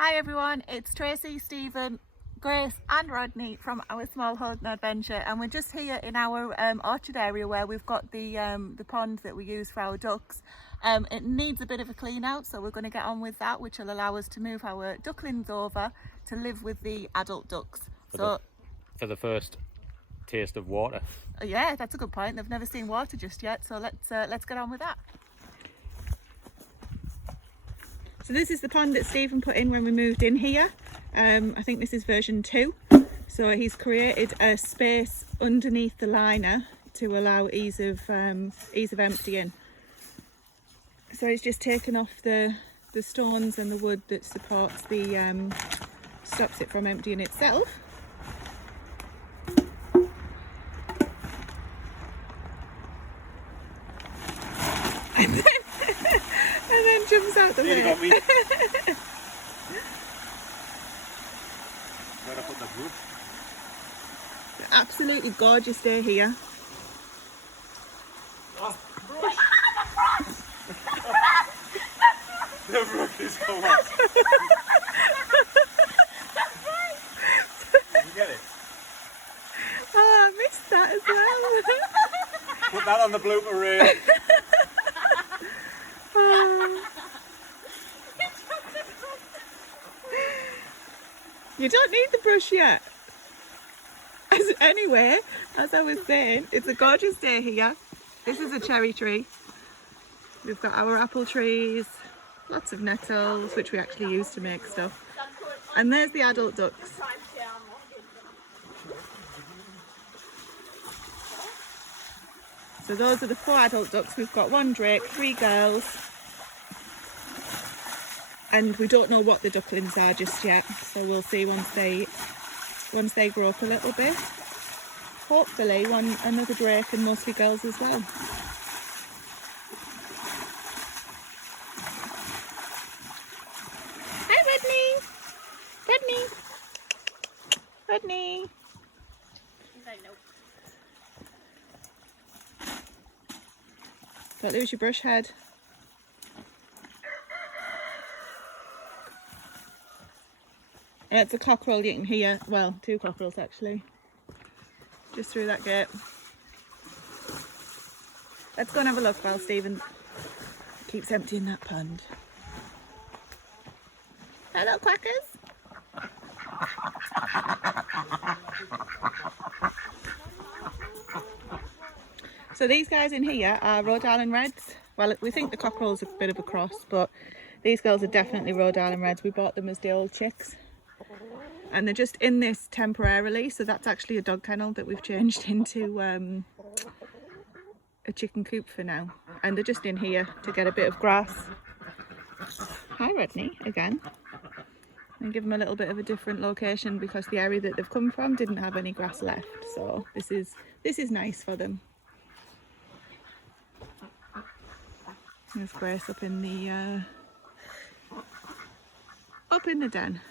Hi everyone, it's Tracy, Stephen, Grace and Rodney from our Smallholding adventure, and we're just here in our orchard area where we've got the pond that we use for our ducks. It needs a bit of a clean out, so we're going to get on with that, which will allow us to move our ducklings over to live with the adult ducks. For the first taste of water. Yeah, that's a good point. They've never seen water just yet, so let's get on with that. So this is the pond that Stephen put in when we moved in here. I think this is version 2. So he's created a space underneath the liner to allow ease of emptying. So he's just taken off the stones and the wood that supports the stops it from emptying itself. And then jumps out the way. Got me. Where I put the brush? Absolutely gorgeous day here. Oh, brush! The brush is come on. Did you get it? Oh, I missed that as well. Put that on the blooper reel. You don't need the brush yet. Anyway, as I was saying, it's a gorgeous day here. This is a cherry tree. We've got our apple trees, lots of nettles, which we actually use to make stuff. And there's the adult ducks. So those are the 4 adult ducks. We've got 1 drake, 3 girls. And we don't know what the ducklings are just yet, so we'll see once they grow up a little bit. Hopefully another drake and mostly girls as well. Hi Rodney! Rodney! Rodney! He's like, nope. Don't lose your brush head. Yeah, it's a cockerel you can hear. Well, 2 cockerels actually. Just through that gate. Let's go and have a look while Stephen keeps emptying that pond. Hello, quackers. So these guys in here are Rhode Island Reds. Well, we think the cockerel's a bit of a cross, but these girls are definitely Rhode Island Reds. We bought them as the old chicks. And they're just in this temporarily, so that's actually a dog kennel that we've changed into a chicken coop for now. And they're just in here to get a bit of grass. Hi Rodney, again. And give them a little bit of a different location because the area that they've come from didn't have any grass left. So this is nice for them. There's Grace up in the den.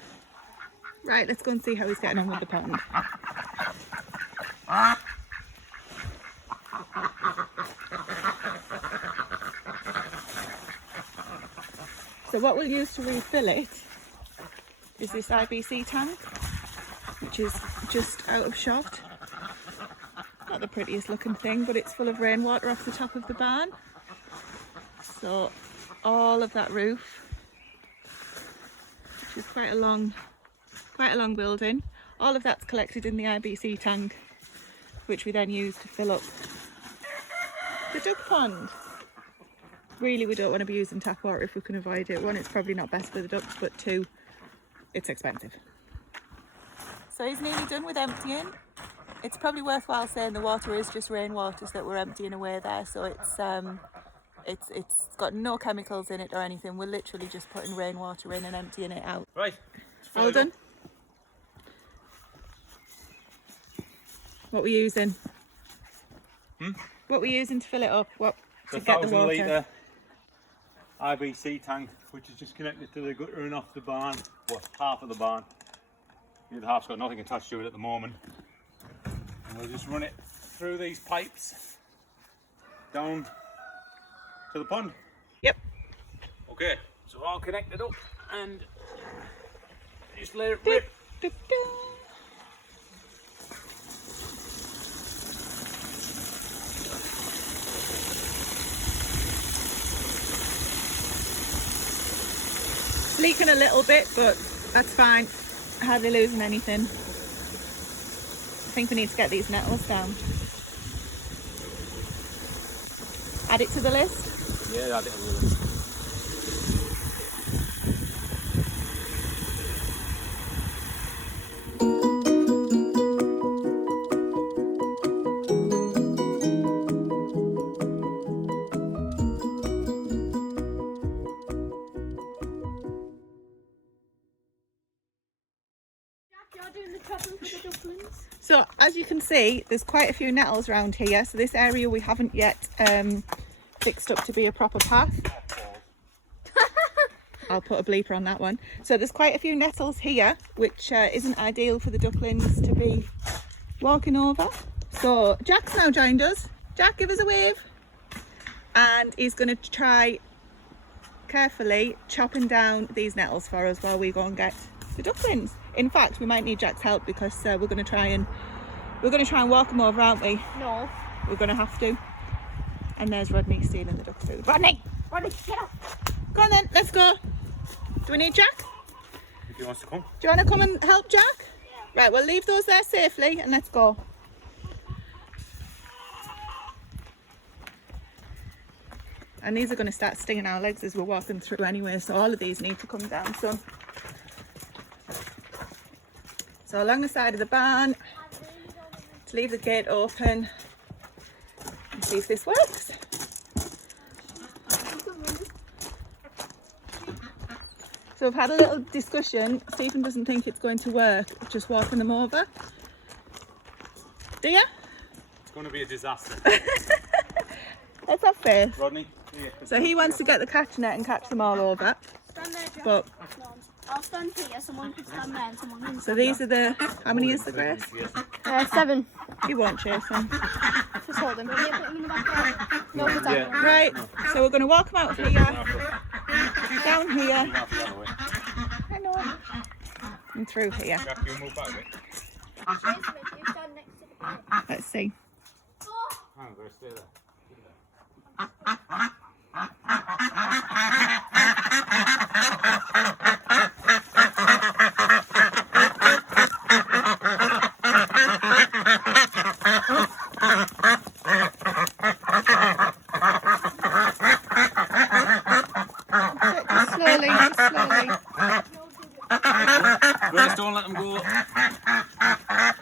Right, let's go and see how he's getting on with the pond. So what we'll use to refill it is this IBC tank, which is just out of shot. Not the prettiest looking thing, but it's full of rainwater off the top of the barn. So all of that roof, which is quite a long building, all of that's collected in the IBC tank, which we then use to fill up the duck pond. Really, we don't want to be using tap water if we can avoid it. 1, it's probably not best for the ducks, but 2, it's expensive. So he's nearly done with emptying. It's probably worthwhile saying the water is just rainwater that we're emptying away there, so it's got no chemicals in it or anything. We're literally just putting rainwater in and emptying it out. Right. All done. What we're using? What we're using to fill it up? What to get the water? 1,000 litre IBC tank, which is just connected to the gutter and off the barn. Well, half of the barn. The other half's got nothing attached to it at the moment. And we'll just run it through these pipes down to the pond. Yep. Okay, so all connected up and Just let it rip. Do, do. It's leaking a little bit, but that's fine. Hardly losing anything. I think we need to get these nettles down. Add it to the list. Yeah, add it a little. You're doing the chopping for the ducklings. So as you can see, there's quite a few nettles around here. So this area we haven't yet fixed up to be a proper path. I'll put a bleeper on that one. So there's quite a few nettles here, which isn't ideal for the ducklings to be walking over. So Jack's now joined us. Jack, give us a wave. And he's going to try carefully chopping down these nettles for us while we go and get the ducklings. In fact, we might need Jack's help because we're going to try and walk them over, aren't we? No. We're going to have to. And there's Rodney stealing the duck food. Rodney! Rodney, get up. Go on then, let's go. Do we need Jack? If he wants to come. Do you want to come and help Jack? Yeah. Right, we'll leave those there safely and let's go. And these are going to start stinging our legs as we're walking through anyway, so all of these need to come down some. So along the side of the barn, to leave the gate open and see if this works. So we've had a little discussion. Stephen doesn't think it's going to work, just walking them over. Do you? It's going to be a disaster. Let's have faith. Rodney, here. So he wants to get the catch net and catch them all over. Stand there, Jack. But No, I'll stand here. Someone can stand there and someone can so these are the, how many is the Grace? 7. He won't chase them. Just hold them. Yeah, put them in the backyard. No, put that. Yeah. Right, so we're going to walk them out here, down here, I know, and through here. Jack, you move back a bit. You stand next to the bed. Let's see. I'm going to stay there. Just slowly, just slowly. Grace, don't let them go.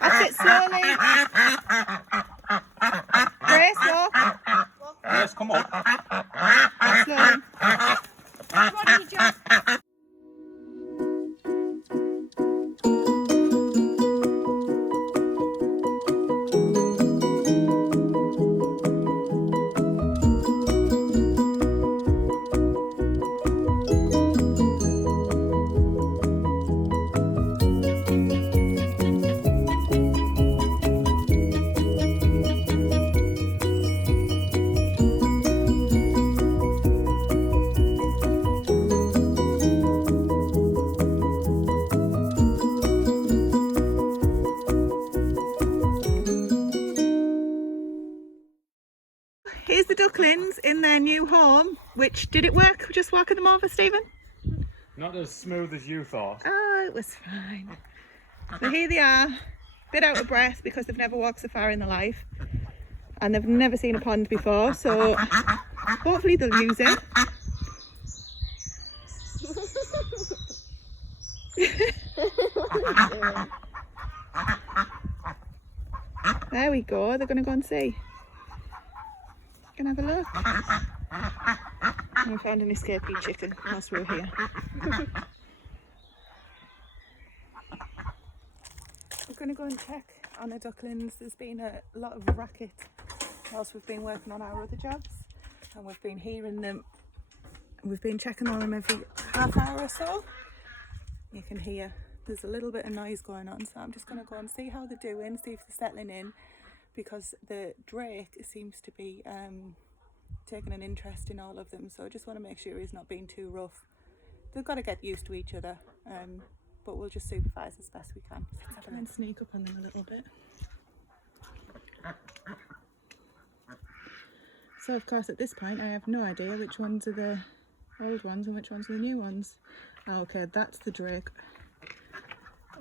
That's it, slowly. Grace, walk. Grace, come on. Slowly. Rodney, Jack. Here's the ducklings in their new home, which, did it work just walking them over, Stephen? Not as smooth as you thought. Oh, it was fine. So here they are, a bit out of breath because they've never walked so far in their life and they've never seen a pond before, so hopefully they'll use it. There we go, they're going to go and see. Can I have a look? We found an escapee chicken whilst we were here. We're going to go and check on the ducklings. There's been a lot of racket whilst we've been working on our other jobs, and we've been hearing them. We've been checking on them every half hour or so. You can hear there's a little bit of noise going on, so I'm just going to go and see how they're doing, see if they're settling in, because the drake seems to be taking an interest in all of them, so I just want to make sure he's not being too rough. They've got to get used to each other, but we'll just supervise as best we can. Let's try and sneak up on them a little bit. So of course at this point I have no idea which ones are the old ones and which ones are the new ones. Okay, that's the drake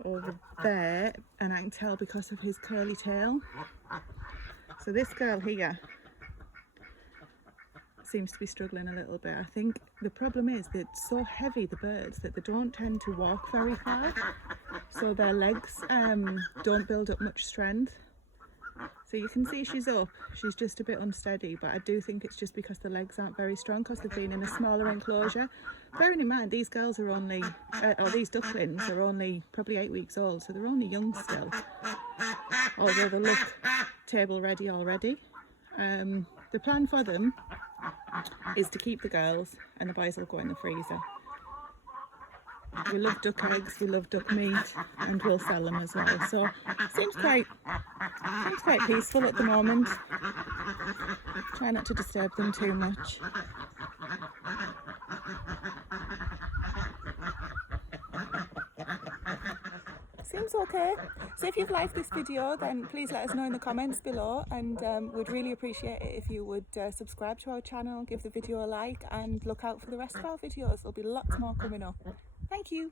over there, and I can tell because of his curly tail. So this girl here seems to be struggling a little bit. I think the problem is that it's so heavy, the birds, that they don't tend to walk very far, so their legs don't build up much strength. So you can see she's up, she's just a bit unsteady, but I do think it's just because the legs aren't very strong because they've been in a smaller enclosure. Bearing in mind these girls are only, or these ducklings are only probably 8 weeks old, so they're only young still, although they look table ready already. The plan for them is to keep the girls and the boys will go in the freezer. We love duck eggs, we love duck meat, and we'll sell them as well. So it seems quite peaceful at the moment. Try not to disturb them too much. Seems okay. So if you've liked this video, then please let us know in the comments below, and we'd really appreciate it if you would subscribe to our channel, give the video a like, and look out for the rest of our videos. There'll be lots more coming up. Thank you.